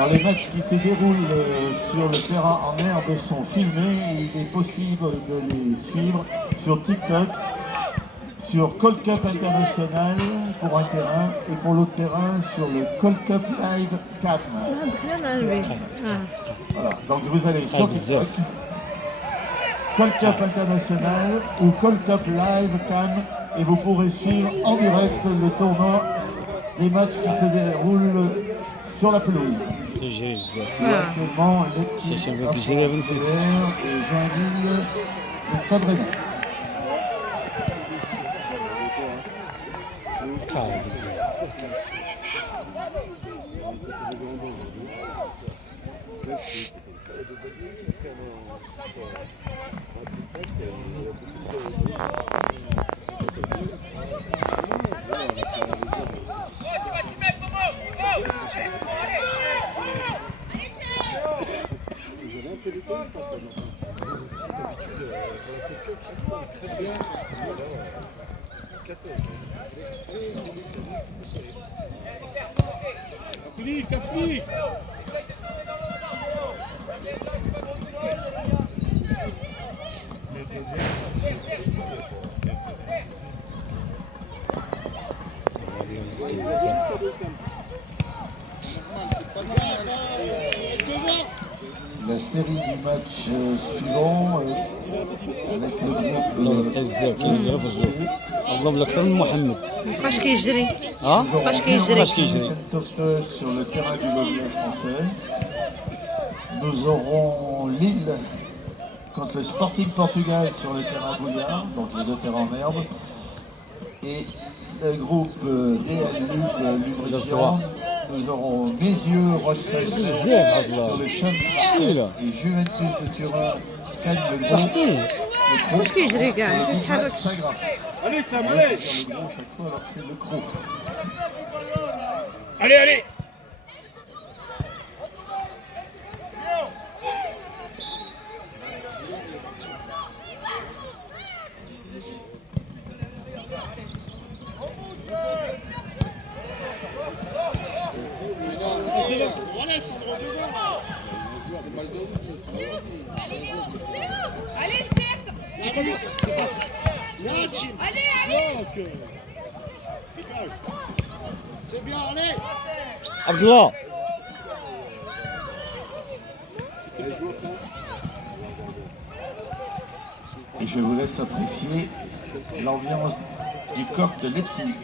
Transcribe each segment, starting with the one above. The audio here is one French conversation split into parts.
Alors les matchs qui se déroulent sur le terrain en herbe sont filmés et il est possible de les suivre sur TikTok, sur Cold Cup International pour un terrain et pour l'autre terrain sur le Cold Cup Live Cam. Voilà, donc vous allez sur TikTok, Cold Cup International ou Cold Cup Live Cam et vous pourrez suivre en direct le tournoi des matchs qui se déroulent sur la pelouse. Actuellement, Leipzig, et Joinville, le Stade Rennais. Capli. La série du match suivant avec le groupe بقاش كيجري sur le terrain du Gobelin français. Nous aurons Lille contre le Sporting Portugal sur le terrain Bouillard, donc les deux terrains en herbe. Et le groupe DL Lubrifiant, nous aurons Bézieux, Roche-Saint-Germain sur le champ et Juventus de Turin gagne le groupe. Allez Sam, allez. Chaque fois alors c'est le groupe. Allez, allez. Allez, certes. Allez, allez. C'est bien, allez. Abdullah. Et je vous laisse apprécier l'ambiance du coq de Leipzig.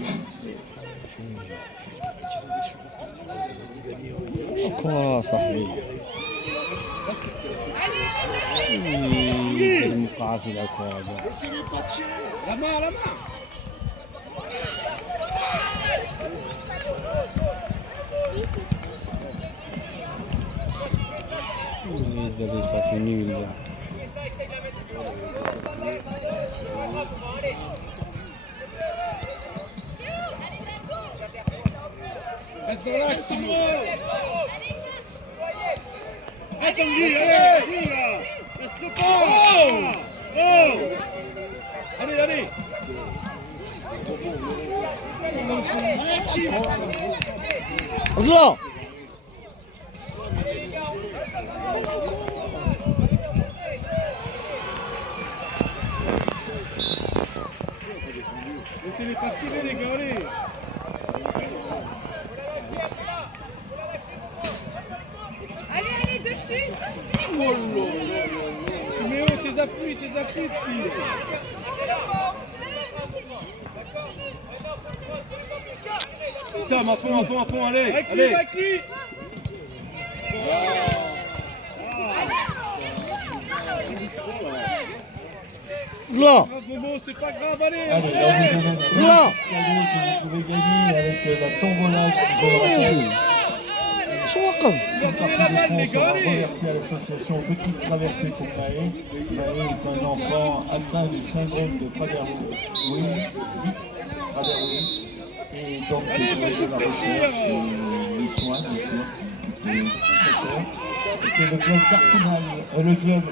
شكرا صاحبي الموقعة في الأكواب La main, la main. يدري صافي نيل كاع Reste dans l'axe, Sandro. Attends, Guy, allez, là. Reste pas. Oh. Allez, allez. Allez, Chim. Abdullah. Laissez-les pas tirer, les gars, allez. Allez, allez, dessus. Siméo, tes appuis, petit. Sam, un pont, allez. Avec lui, avec lui. Abdullah. Momo, c'est pas grave, allez. Allez, là vous avez un cadeau que vous pouvez gagner avec la tombola qui vous rappelle. شو وقف Une partie des fonds sera reversée à l'association Petite Traversée pour Maë. Maë est un enfant atteint du syndrome de Prader-Willi. Et donc, pour aider la recherche, les soins, bien sûr, qui coûtent très cher. Et c'est le club d'Arsenal, le club,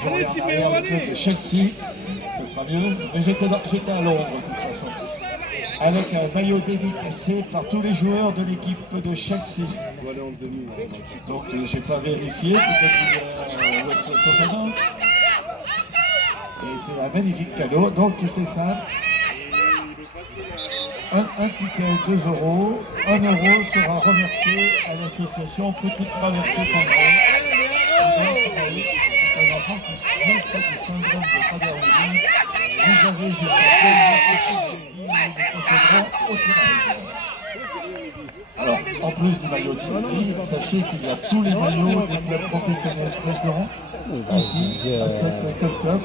je regarde derrière, le club de Chelsea, ça sera mieux. Mais j'étais à Londres, de toute façon. avec un maillot dédicacé par tous les joueurs de l'équipe de Chelsea. Donc j'ai pas vérifié, peut-être qu'il y a West Poseidon. Et c'est un magnifique cadeau, donc c'est simple. Un ticket 2 €, 1 € sera reversé à l'association Petite Traversée Cambrai. C'est un enfant qui souffre du syndrome de Prader-Willi. Vous avez jusqu'à 15 ans nous procéderons au tirage. Alors, en plus du maillot de Chelsea, sachez qu'il y a tous les maillots des clubs professionnels présents ici, à cette Cup Cup.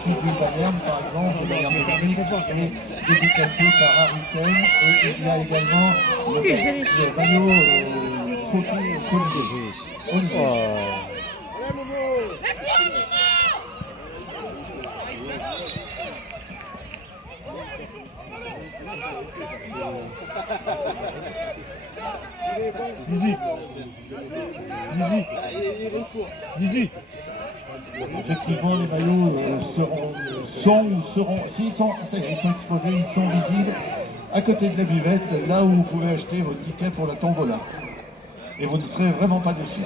Celui du Bayern, par exemple, le Bayern Munich est dédicacé par Harry Kane. Et il y a également le maillot Fauquet Olivier. Didi. Effectivement, les maillots seront, s'ils sont, ils sont exposés, ils sont visibles à côté de la buvette, là où vous pouvez acheter vos tickets pour la tombola. Et vous ne serez vraiment pas déçus.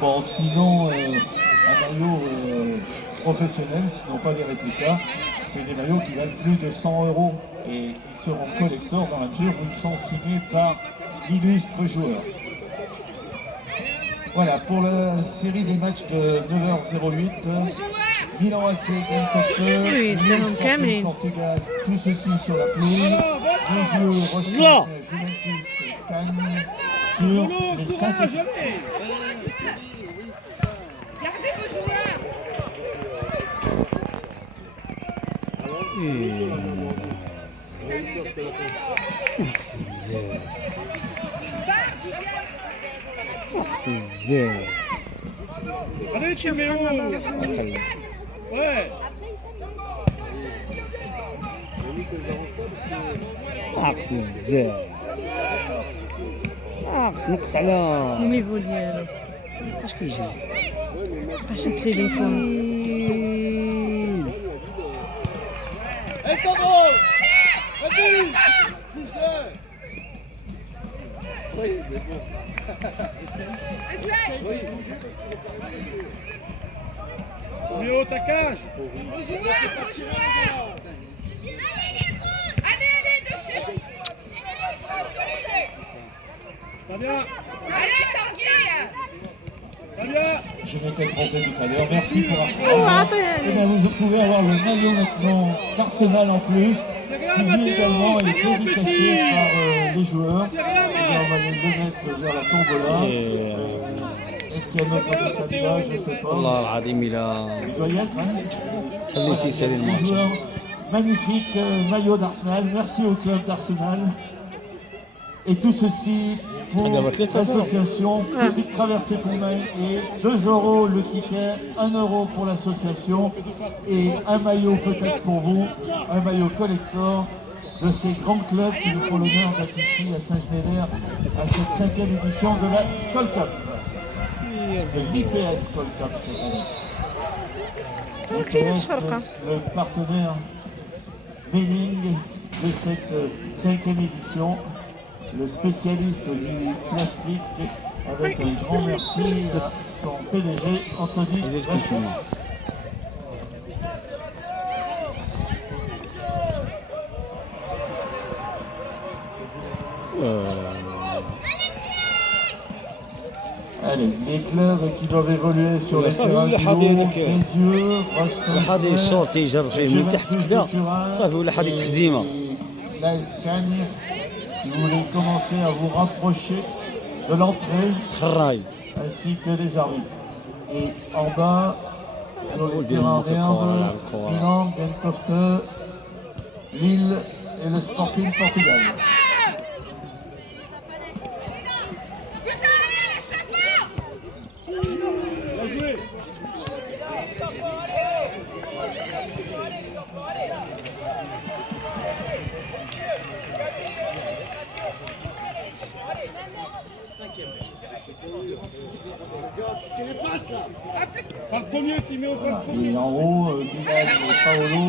Bon, sinon, un maillot professionnel, sinon pas des réplicas, c'est des maillots qui valent plus de 100 € et ils seront collecteurs dans la mesure où ils sont signés par d'illustres joueurs. Voilà, pour la série des matchs de 9h08, Milan AC, Genk Sporting Portugal, tout ceci sur la pelouse. Deux jeux Rochelle, Juventus, Cannes sur les 5 équipes. Gardez vos joueurs. نقص بزاف نقص بزاف Allez, Timéo. Ouais. ناقص بزاف نقص على النيفو ديالو فاش كيجري فاش التليفون Timéo, ta cage. Allez, dessus. Fabien. Allez, Tanguy. Fabien. Je m'étais trompé tout à l'heure, merci pour Arsenal. Et bien vous pouvez avoir le maillot maintenant d'Arsenal en plus, qui lui également est dédicacé par les joueurs. Et bien on va les mettre vers la tombola. Est-ce qu'il y a notre Sadia? Je ne sais pas. والله العظيم الا Il doit y être, hein? خليتي يسالي Les الماتش joueurs, magnifique maillot d'Arsenal, merci au club d'Arsenal. Et tout ceci pour l'association Petite Traversée Cambrai et 2 € le ticket, 1 € pour l'association et un maillot peut-être pour vous, un maillot collector de ces grands clubs qui nous font l'honneur d'être ici à Saint-Genélaire à cette 5e édition de la Col Cup, de l'IPS Col Cup cette année. L'IPS, le partenaire Benning de cette 5e édition, le spécialiste du plastique, avec un grand merci à son PDG Anthony Rachel. Allez, les clubs qui doivent évoluer sur les terrains du haut, Bézieux, هذه الشوط يجر فيه من تحت كذا صافي ولا هذه تحزيمه La Escagne, si vous voulez commencer à vous rapprocher de l'entrée, خراي ainsi que les arbitres. Et en bas, sur le terrain en herbe, Milan, Genk, Lille et le Sporting Portugal. Bien joué. Pas le premier, Timéo, pas le premier. Et en haut, Bilal et Paolo,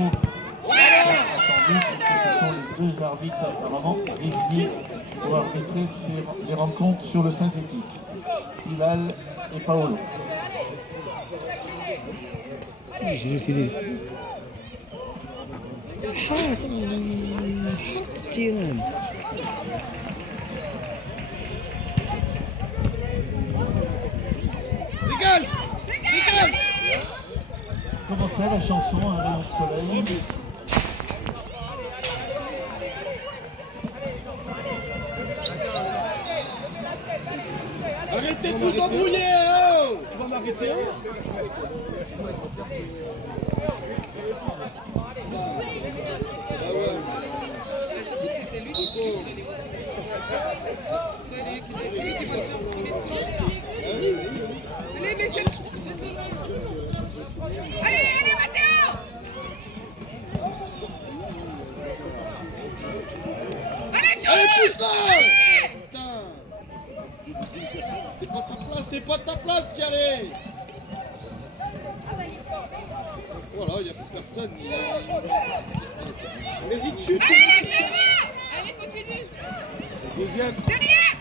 attendu, parce que ce sont les deux arbitres apparemment désignés pour arbitrer les rencontres sur le synthétique. Hilal et Paolo. يجري سيدي حاط الجيران Dégage. Dégage. Comment c'est la chanson Un rayon de soleil? Arrêtez de vous embrouiller, oh. Tu vas m'arrêter, Allez, messieurs. Allez, allez, Mathéo. Allez, Allez, Thierry. pousse-la. Putain. C'est pas ta place, Thierry. Voilà, il n'y a plus personne. Vas-y, dessus. Allez, Gérard. Allez, continue. Deuxième. Derrière.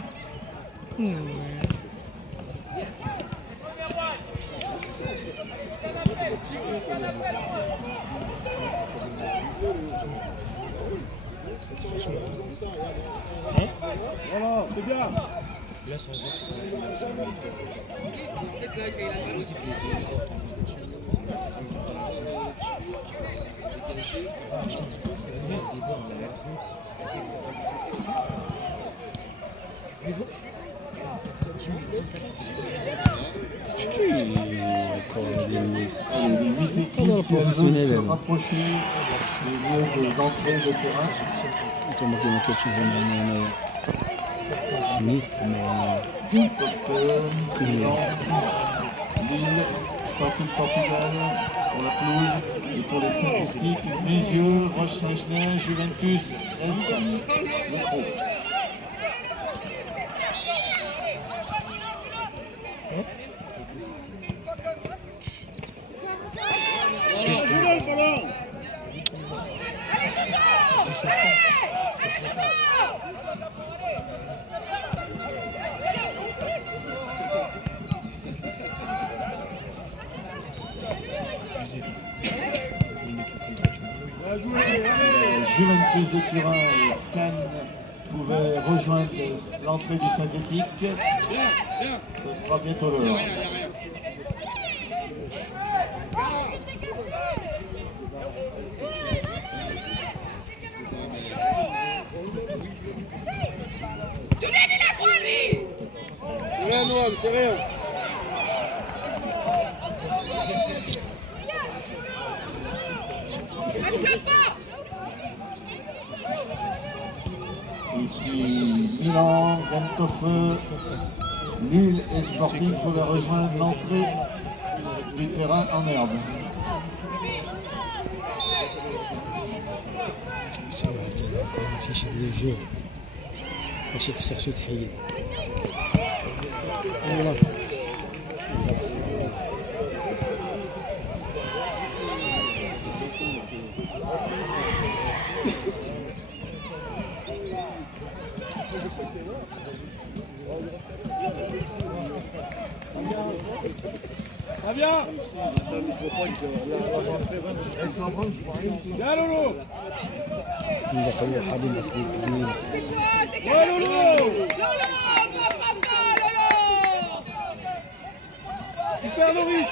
Voilà, c'est bien. Les 8 équipes, si elles veulent se rapprocher des lieux d'entrée de terrain. انتم كما كتشوفوا معنا هنايا نسمع Lille, Sporting Portugal pour la pelouse et pour les synthétiques, Bézieux, Roche-Saint-Genès, Juventus, Espagne. Le gros. Voilà, jouez le ballon. Bien joué, allez. Juventus de Turin et Cannes pouvaient rejoindre l'entrée du synthétique. Bien, bien. Ce sera bientôt Il n'y a l'heure. rien, il n'y a rien. Donnez de la croix, lui. Rien, Noam, c'est rien. Lâche-le pas. Ici, Milan, Gentofeu, Lille et Sporting pouvaient rejoindre l'entrée du terrain en herbe. تيشد لي الجوع ماشي خصك تحيد والله Très bien. Bien, Lolo. ندخلوا حاضين اصلي قديم Ouais, Lolo. Lolo, papa, Lolo. Super, Loris.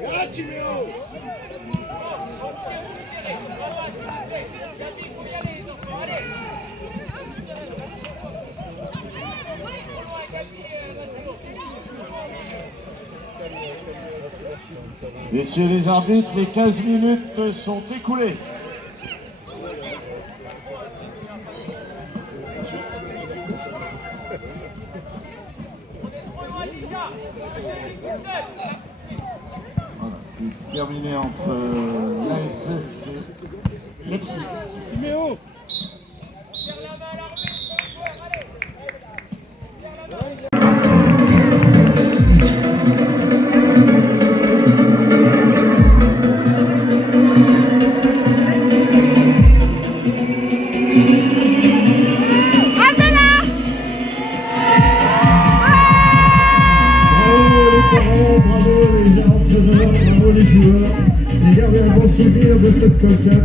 Voilà, Timéo. Messieurs les arbitres, les 15 minutes sont écoulées. Voilà, c'est terminé entre l'ASS et Leipzig. Timéo. Bravo les joueurs. Et gardez un bon souvenir de cette Colcap.